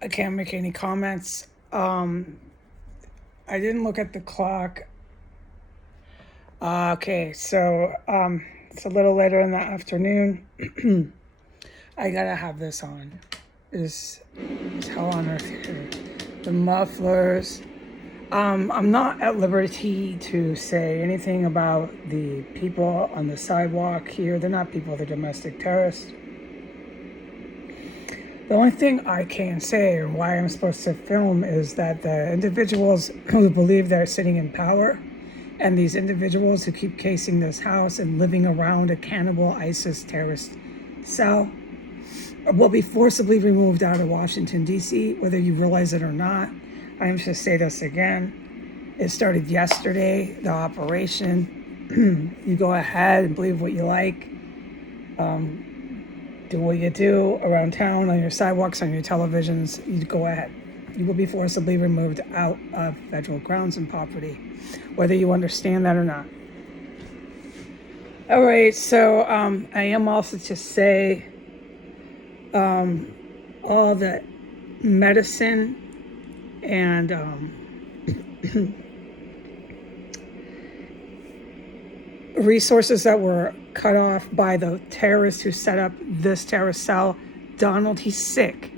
I can't make any comments. I didn't look at the clock. Okay, so it's a little later in the afternoon. I gotta have this on. Is hell on earth here? The mufflers. I'm not at liberty to say anything about the people on the sidewalk here. They're not people, they're domestic terrorists. The only thing I can say, or why I'm supposed to film, is that the individuals who believe they're sitting in power, and these individuals who keep casing this house and living around a cannibal ISIS terrorist cell, will be forcibly removed out of Washington, D.C., whether you realize it or not. I'm just going to say this again. It started yesterday, the operation. You go ahead and believe what you like. Do what you do around town, on your sidewalks, on your televisions. You go ahead. You will be forcibly removed out of federal grounds and property, whether you understand that or not. All right, so I am also to say all the medicine and resources that were cut off by the terrorists who set up this terrorist cell. Donald, he's sick.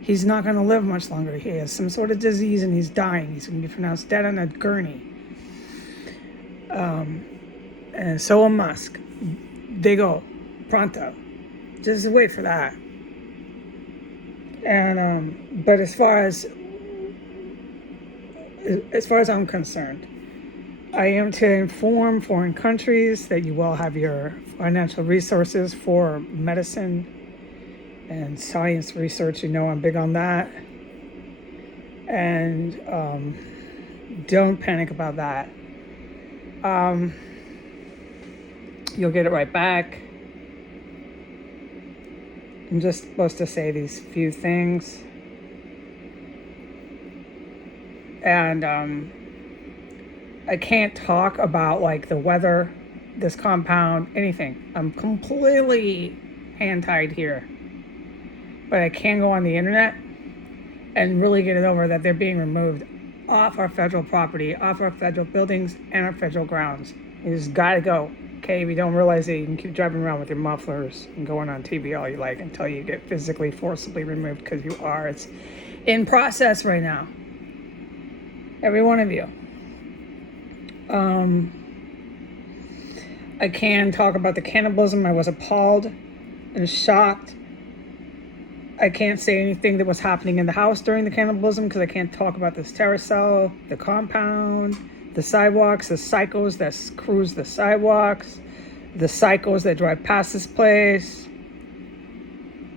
He's not going to live much longer. He has some sort of disease and he's dying. He's going to be pronounced dead on a gurney. And so will Musk. They go pronto. Just wait for that. And but as far as I'm concerned, I am to inform foreign countries that you will have your financial resources for medicine and science research. You know I'm big on that. And don't panic about that. You'll get it right back. I'm just supposed to say these few things. And I can't talk about like the weather, this compound, anything. I'm completely hand-tied here. But I can go on the internet and really get it over that they're being removed off our federal property, off our federal buildings and our federal grounds. You just gotta go. Okay, if you don't realize it, you can keep driving around with your mufflers and going on TV all you like until you get physically, forcibly removed, because you are. It's in process right now. Every one of you. I can talk about the cannibalism. I was appalled and shocked. I can't say anything that was happening in the house during the cannibalism because I can't talk about this terror cell, the compound, the sidewalks, the psychos that cruise the sidewalks, the psychos that drive past this place.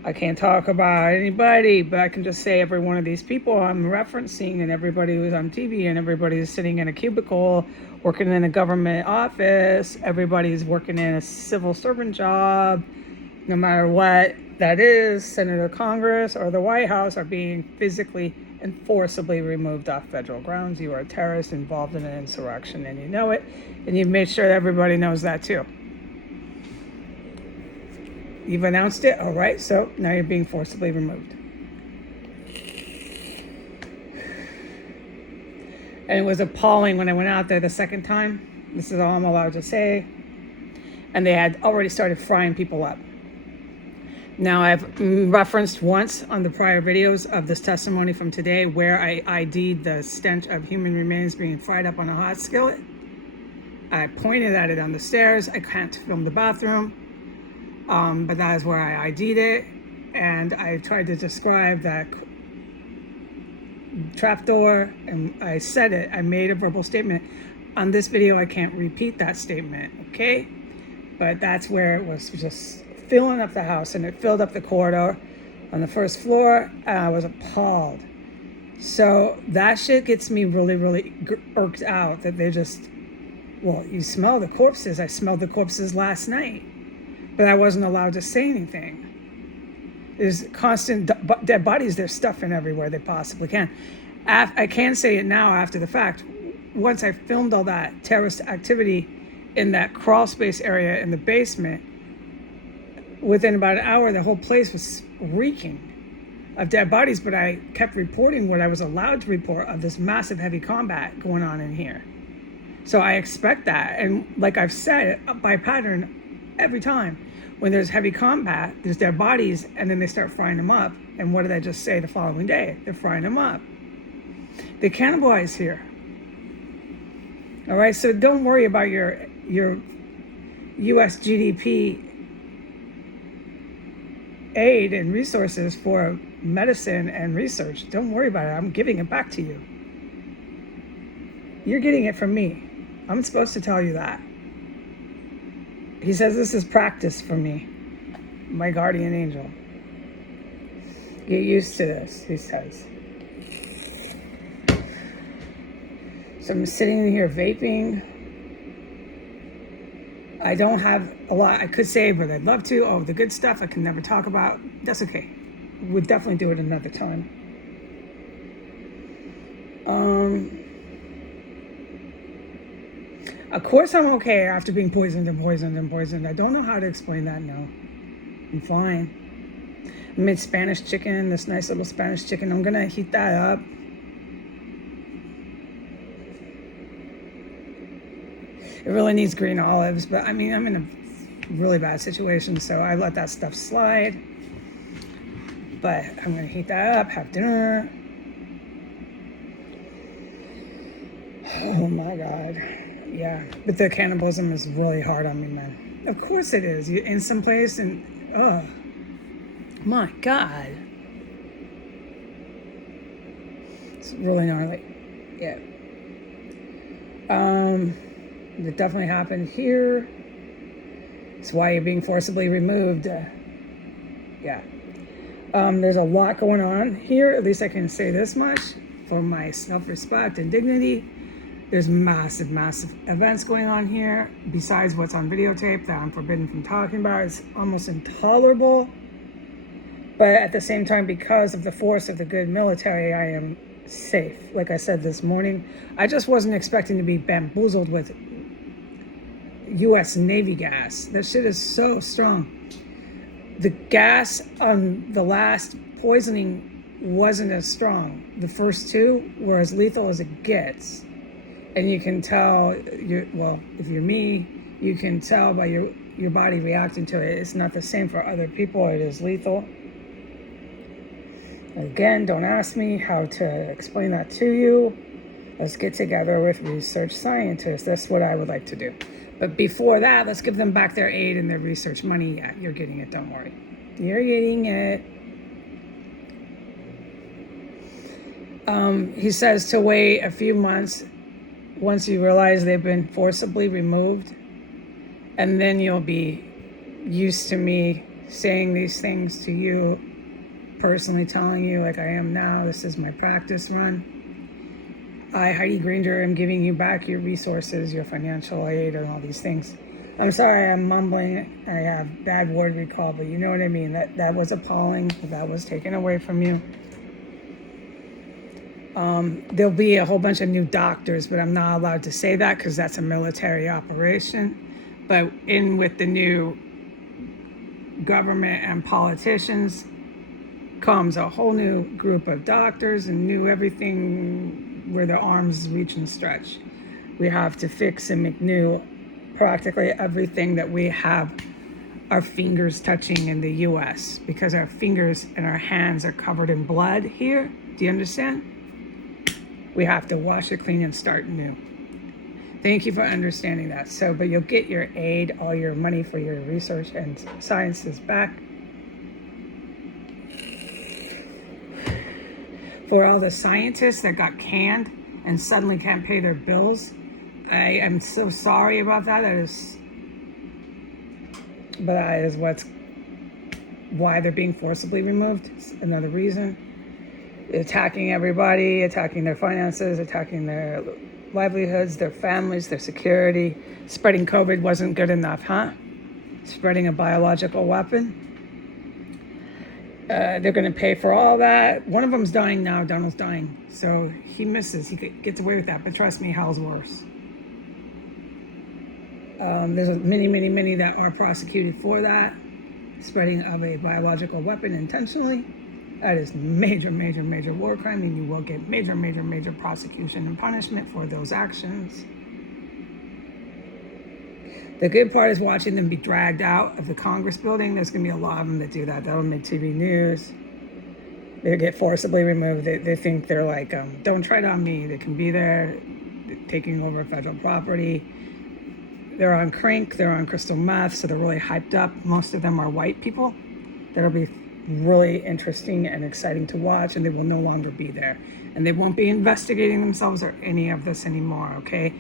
I can't talk about anybody, but I can just say every one of these people I'm referencing, and everybody who's on TV, and everybody who's sitting in a cubicle working in a government office, everybody's working in a civil servant job, no matter what that is, Senator, Congress, or the White House, are being physically and forcibly removed off federal grounds. You are a terrorist involved in an insurrection, and you know it, and you've made sure that everybody knows that too. You've announced it, all right, so now you're being forcibly removed. And it was appalling when I went out there the second time. This is all I'm allowed to say. And they had already started frying people up. Now, I've referenced once on the prior videos of this testimony from today where I ID'd the stench of human remains being fried up on a hot skillet. I pointed at it on the stairs. I can't film the bathroom. But that is where I ID'd it, and I tried to describe that trapdoor, and I said it. I made a verbal statement. On this video, I can't repeat that statement, okay? But that's where it was just filling up the house, and it filled up the corridor on the first floor, and I was appalled. So that shit gets me really, really irked out that they just, well, you smell the corpses. I smelled the corpses last night. But I wasn't allowed to say anything. There's constant dead bodies. They're stuffing everywhere they possibly can. I can say it now after the fact. Once I filmed all that terrorist activity in that crawl space area in the basement, within about an hour, the whole place was reeking. of dead bodies, but I kept reporting what I was allowed to report of this massive heavy combat going on in here. So I expect that. And like I've said, by pattern, every time when there's heavy combat, there's dead bodies, and then they start frying them up. And what did I just say the following day? They're frying them up. They cannibalize here. All right, so don't worry about your U.S. GDP aid and resources for medicine and research. Don't worry about it. I'm giving it back to you. You're getting it from me. I'm supposed to tell you that. He says this is practice for me, my guardian angel. Get used to this, he says. So I'm sitting here vaping. I don't have a lot I could say, but I'd love to. Oh, the good stuff I can never talk about. That's okay. We'll definitely do it another time. Of course I'm okay after being poisoned. I don't know how to explain that now. I'm fine. I made Spanish chicken, this nice little Spanish chicken. I'm gonna heat that up. It really needs green olives, but I mean, I'm in a really bad situation, so I let that stuff slide. But I'm gonna heat that up, have dinner. Oh my God. Yeah, but the cannibalism is really hard on me, man. Of course it is. You're in some place and, oh, my God. It's really gnarly. Yeah. It definitely happened here. It's why you're being forcibly removed. Yeah. There's a lot going on here. At least I can say this much for my self-respect and dignity. There's massive, massive events going on here besides what's on videotape that I'm forbidden from talking about. It's almost intolerable. But at the same time, because of the force of the good military, I am safe. Like I said this morning, I just wasn't expecting to be bamboozled with U.S. Navy gas. That shit is so strong. The gas on the last poisoning wasn't as strong. The first two were as lethal as it gets. And you can tell, if you're me, you can tell by your body reacting to it. It's not the same for other people. It is lethal. Again, don't ask me how to explain that to you. Let's get together with research scientists. That's what I would like to do. But before that, let's give them back their aid and their research money. Yeah, you're getting it. Don't worry. You're getting it. He says to wait a few months once you realize they've been forcibly removed, and then you'll be used to me saying these things to you, personally telling you like I am now. This is my practice run. I, Heidi Granger, am giving you back your resources, your financial aid, and all these things. I'm sorry, I'm mumbling. I have bad word recall, but you know what I mean. That was appalling. That was taken away from you. There'll be a whole bunch of new doctors, but I'm not allowed to say that because that's a military operation. But in with the new government and politicians comes a whole new group of doctors and new everything where their arms reach and stretch. We have to fix and make new practically everything that we have our fingers touching in the U.S. because our fingers and our hands are covered in blood here. Do you understand? We have to wash it clean and start new. Thank you for understanding that. But you'll get your aid, all your money for your research and sciences back. For all the scientists that got canned and suddenly can't pay their bills, I am so sorry about that. But that is why they're being forcibly removed. It's another reason. Attacking everybody, attacking their finances, attacking their livelihoods, their families, their security. Spreading COVID wasn't good enough, huh? Spreading a biological weapon. They're going to pay for all that. One of them's dying now. Donald's dying. So he misses. He gets away with that. But trust me, hell's worse. There's many that are prosecuted for that. Spreading of a biological weapon intentionally. That is major, major, major war crime, and you will get major, major, major prosecution and punishment for those actions. The good part is watching them be dragged out of the Congress building. There's going to be a lot of them that do that. That'll make TV news. They get forcibly removed. They think they're like, don't try it on me. They can be there taking over federal property. They're on crank. They're on crystal meth. So they're really hyped up. Most of them are white people. That'll be really interesting and exciting to watch. And they will no longer be there. And they won't be investigating themselves or any of this anymore, okay?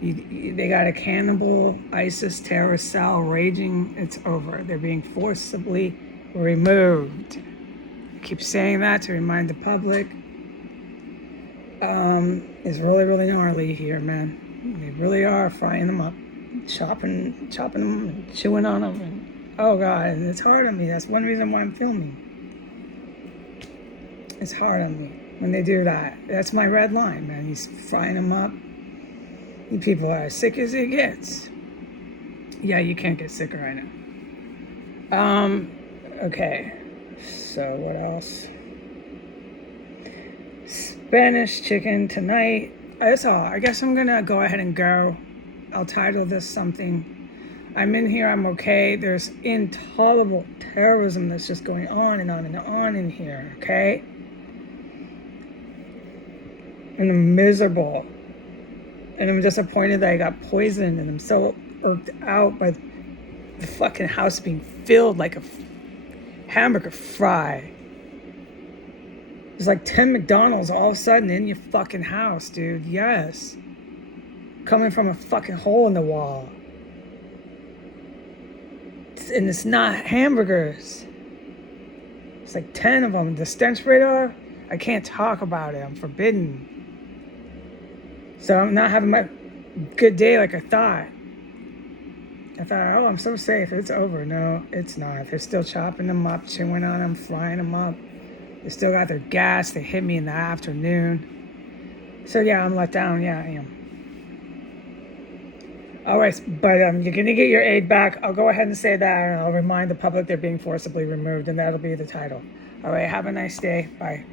They got a cannibal ISIS terrorist cell raging. It's over. They're being forcibly removed. I keep saying that to remind the public. It's really, really gnarly here, man. They really are frying them up, chopping them, and chewing on them. And, oh God, it's hard on me. That's one reason why I'm filming. It's hard on me when they do that. That's my red line, man. He's frying them up. You people are as sick as it gets. Yeah, you can't get sicker right now. Okay. So what else? Spanish chicken tonight. That's all. I guess I'm gonna go ahead and go. I'll title this something. I'm in here. I'm okay. There's intolerable terrorism that's just going on and on and on in here. Okay. And I'm miserable. And I'm disappointed that I got poisoned, and I'm so irked out by the fucking house being filled like a hamburger fry. There's like 10 McDonald's all of a sudden in your fucking house, dude. Yes. Coming from a fucking hole in the wall. And it's not hamburgers. It's like 10 of them. The stench radar, I can't talk about it. I'm forbidden. So I'm not having my good day like I thought. I thought, oh, I'm so safe. It's over. No, it's not. They're still chopping them up, chewing on them, frying them up. They still got their gas. They hit me in the afternoon. So yeah, I'm let down. Yeah, I am. All right, but you're going to get your aid back. I'll go ahead and say that, and I'll remind the public they're being forcibly removed, and that'll be the title. All right, have a nice day. Bye.